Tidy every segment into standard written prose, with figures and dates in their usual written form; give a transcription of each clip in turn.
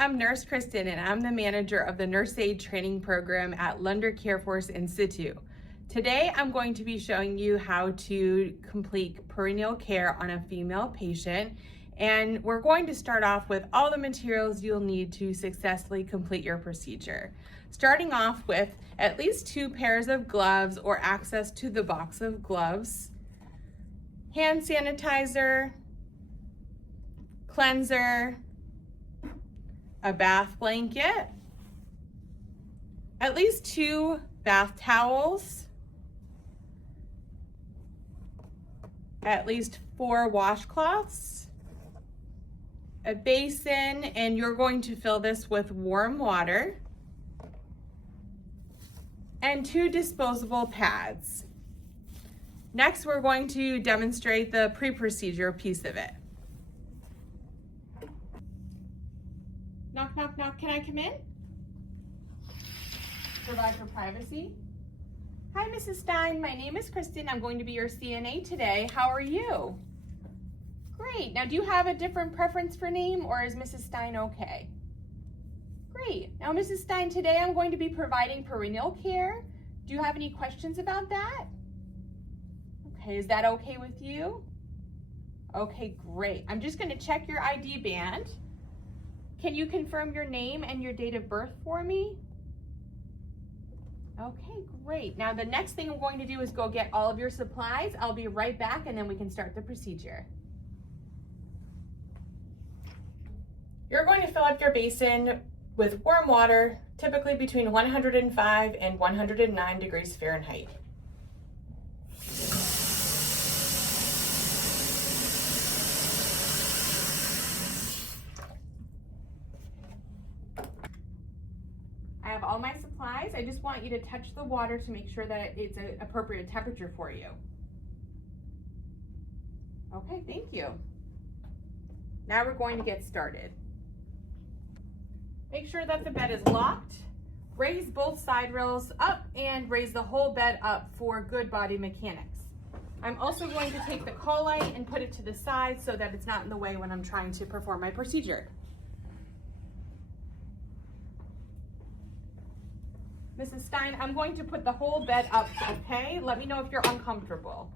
I'm Nurse Kristen, and I'm the manager of the Nurse Aide training program at Lunder Care Force in situ. Today, I'm going to be showing you how to complete perineal care on a female patient, and we're going to start off with all the materials you'll need to successfully complete your procedure. Starting off with at least 2 pairs of gloves or access to the box of gloves, hand sanitizer, cleanser, a bath blanket, at least 2 bath towels, at least 4 washcloths, a basin, and you're going to fill this with warm water, and 2 disposable pads. Next, we're going to demonstrate the pre-procedure piece of it. Knock, knock, knock, can I come in? Provide for privacy. Hi, Mrs. Stein, my name is Kristen. I'm going to be your CNA today. How are you? Great, now do you have a different preference for name, or is Mrs. Stein okay? Great, now Mrs. Stein, today I'm going to be providing perineal care. Do you have any questions about that? Okay, is that okay with you? Okay, great. I'm just gonna check your ID band. Can you confirm your name and your date of birth for me? Okay, great. Now the next thing I'm going to do is go get all of your supplies. I'll be right back and then we can start the procedure. You're going to fill up your basin with warm water, typically between 105 and 109 degrees Fahrenheit. I have all my supplies. I just want you to touch the water to make sure that it's an appropriate temperature for you. Okay, thank you. Now we're going to get started. Make sure that the bed is locked. Raise both side rails up and raise the whole bed up for good body mechanics. I'm also going to take the call light and put it to the side so that it's not in the way when I'm trying to perform my procedure. Mrs. Stein, I'm going to put the whole bed up, okay? Let me know if you're uncomfortable.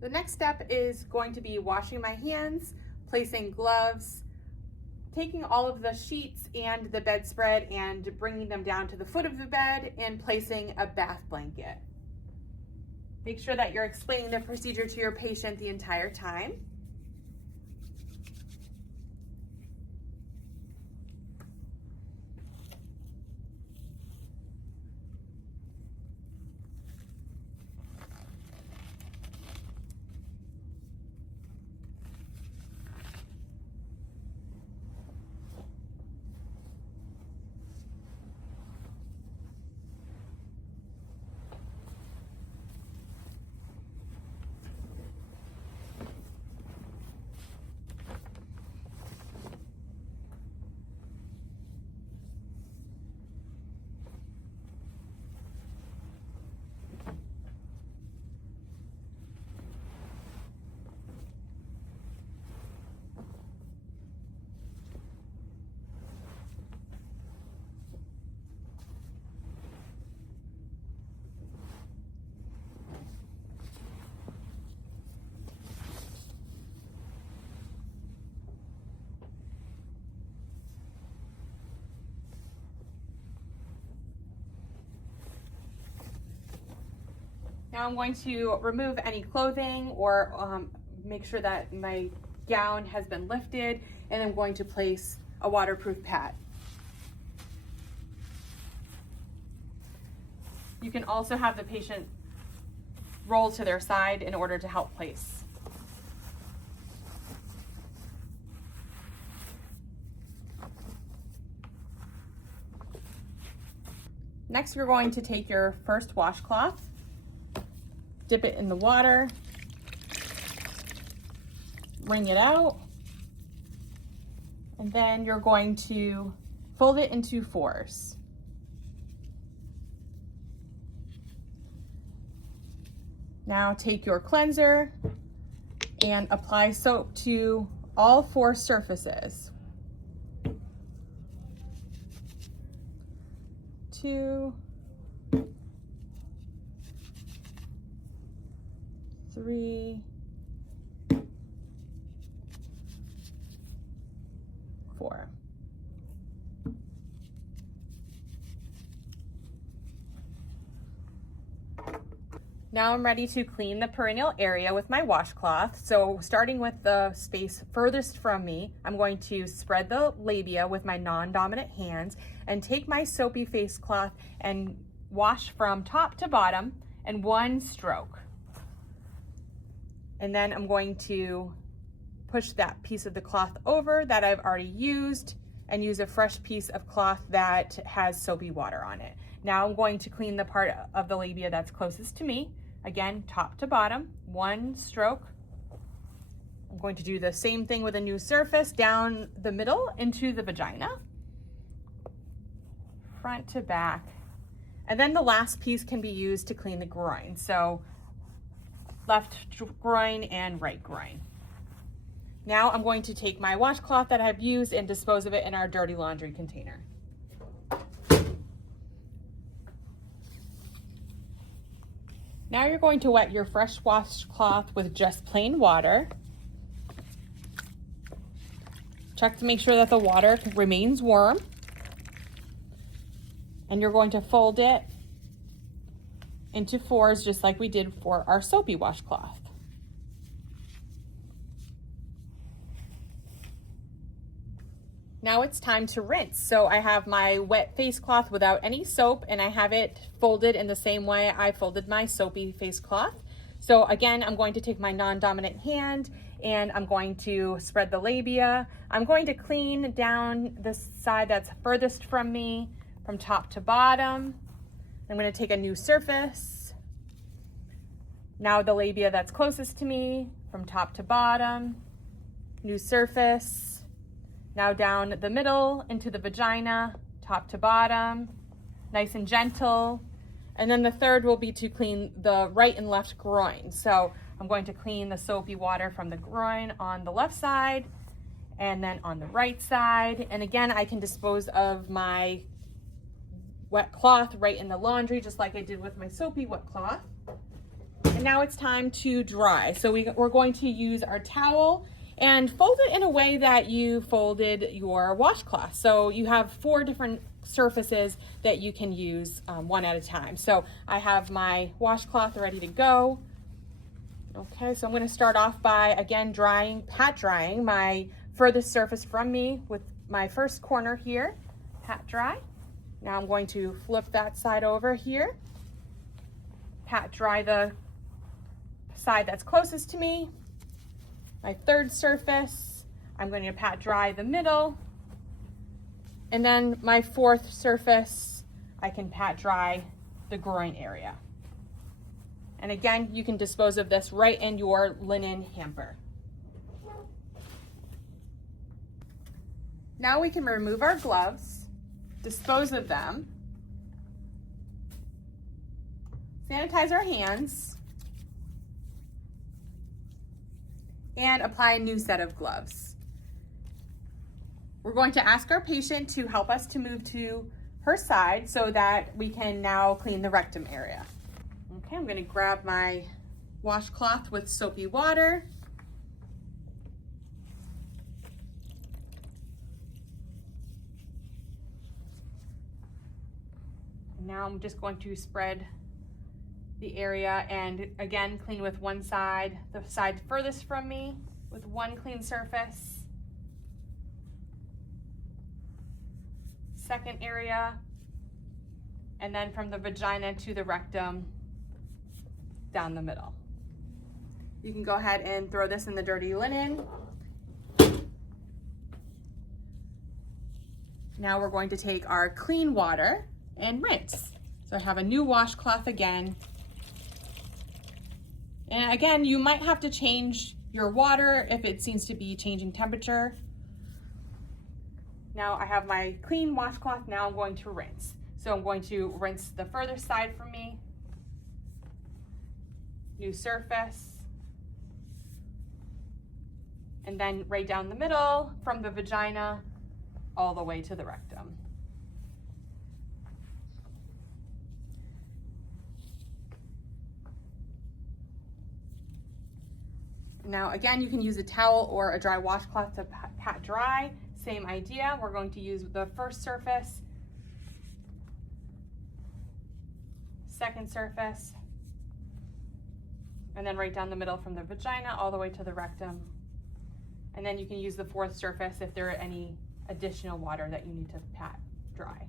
The next step is going to be washing my hands, placing gloves, taking all of the sheets and the bedspread and bringing them down to the foot of the bed and placing a bath blanket. Make sure that you're explaining the procedure to your patient the entire time. Now I'm going to remove any clothing or make sure that my gown has been lifted, and I'm going to place a waterproof pad. You can also have the patient roll to their side in order to help place. Next, we're going to take your first washcloth, dip it in the water, wring it out, and then you're going to fold it into 4s. Now take your cleanser and apply soap to all 4 surfaces. 2, 3, 4. Now I'm ready to clean the perineal area with my washcloth. So starting with the space furthest from me, I'm going to spread the labia with my non-dominant hands and take my soapy face cloth and wash from top to bottom in 1 stroke. And then I'm going to push that piece of the cloth over that I've already used and use a fresh piece of cloth that has soapy water on it. Now I'm going to clean the part of the labia that's closest to me. Again, top to bottom, 1 stroke. I'm going to do the same thing with a new surface down the middle into the vagina, front to back. And then the last piece can be used to clean the groin. So left groin and right groin. Now I'm going to take my washcloth that I've used and dispose of it in our dirty laundry container. Now you're going to wet your fresh washcloth with just plain water. Check to make sure that the water remains warm. And you're going to fold it into 4s just like we did for our soapy washcloth. Now it's time to rinse. So I have my wet face cloth without any soap and I have it folded in the same way I folded my soapy face cloth. So again, I'm going to take my non-dominant hand and I'm going to spread the labia. I'm going to clean down the side that's furthest from me from top to bottom. I'm going to take a new surface. Now the labia that's closest to me from top to bottom, new surface. Now down the middle into the vagina, top to bottom, nice and gentle. And then the third will be to clean the right and left groin. So I'm going to clean the soapy water from the groin on the left side and then on the right side. And again, I can dispose of my wet cloth right in the laundry, just like I did with my soapy wet cloth. And now it's time to dry. So we're going to use our towel and fold it in a way that you folded your washcloth. So you have 4 different surfaces that you can use one at a time. So I have my washcloth ready to go. Okay, so I'm going to start off by, again, pat drying my furthest surface from me with my first corner here, pat dry. Now I'm going to flip that side over here, pat dry the side that's closest to me. My third surface, I'm going to pat dry the middle. And then my 4th surface, I can pat dry the groin area. And again, you can dispose of this right in your linen hamper. Now we can remove our gloves, dispose of them, sanitize our hands, and apply a new set of gloves. We're going to ask our patient to help us to move to her side so that we can now clean the rectum area. Okay, I'm going to grab my washcloth with soapy water. And now I'm just going to spread the area and again clean with one side, the side furthest from me with 1 clean surface. Second area, and then from the vagina to the rectum down the middle. You can go ahead and throw this in the dirty linen. Now we're going to take our clean water and rinse. So I have a new washcloth again. And again, you might have to change your water if it seems to be changing temperature. Now I have my clean washcloth, now I'm going to rinse. So I'm going to rinse the further side from me, new surface, and then right down the middle from the vagina all the way to the rectum. Now again, you can use a towel or a dry washcloth to pat dry. Same idea. We're going to use the first surface, second surface, and then right down the middle from the vagina all the way to the rectum. And then you can use the fourth surface if there are any additional water that you need to pat dry.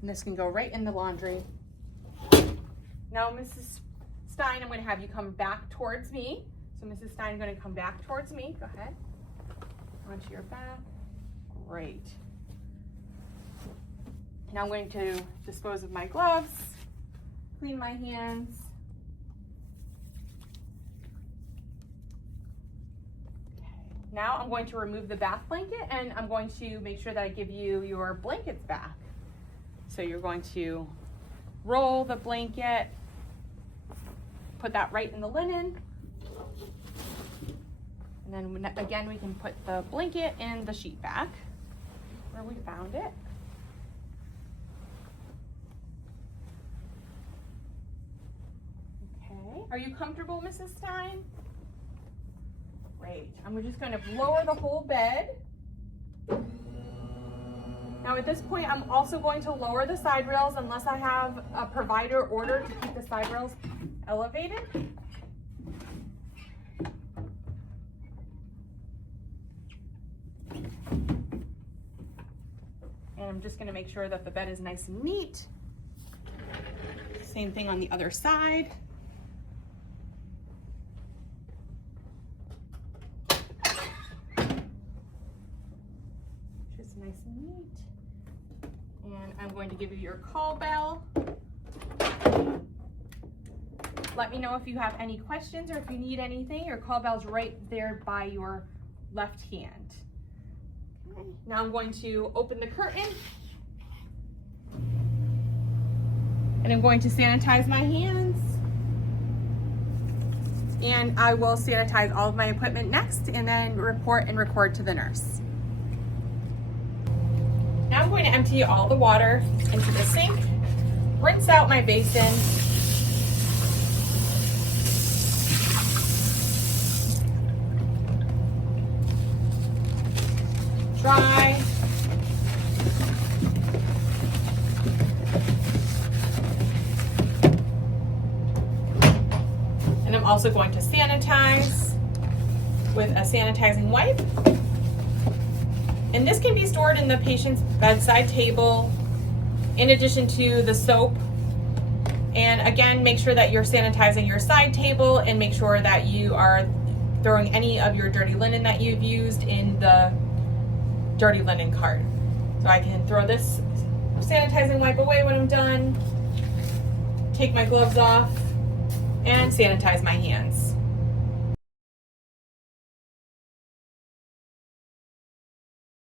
And this can go right in the laundry. Now, Mrs. Stein, I'm going to have you come back towards me. So Mrs. Stein, I'm going to come back towards me. Go ahead. Onto your back. Great. Now I'm going to dispose of my gloves, clean my hands. Okay. Now I'm going to remove the bath blanket and I'm going to make sure that I give you your blankets back. So you're going to roll the blanket, put that right in the linen. And then again, we can put the blanket in the sheet back where we found it. Okay, are you comfortable, Mrs. Stein? Great, I'm just going to lower the whole bed. Now at this point, I'm also going to lower the side rails unless I have a provider order to keep the side rails elevated. And I'm just going to make sure that the bed is nice and neat. Same thing on the other side. Just nice and neat. And I'm going to give you your call bell. Let me know if you have any questions or if you need anything. Your call bell's right there by your left hand. Okay. Now I'm going to open the curtain. And I'm going to sanitize my hands. And I will sanitize all of my equipment next and then report and record to the nurse. Now I'm going to empty all the water into the sink, rinse out my basin, dry, and I'm also going to sanitize with a sanitizing wipe. And this can be stored in the patient's bedside table in addition to the soap. And again, make sure that you're sanitizing your side table and make sure that you are throwing any of your dirty linen that you've used in the dirty linen cart. So I can throw this sanitizing wipe away when I'm done, take my gloves off, and sanitize my hands.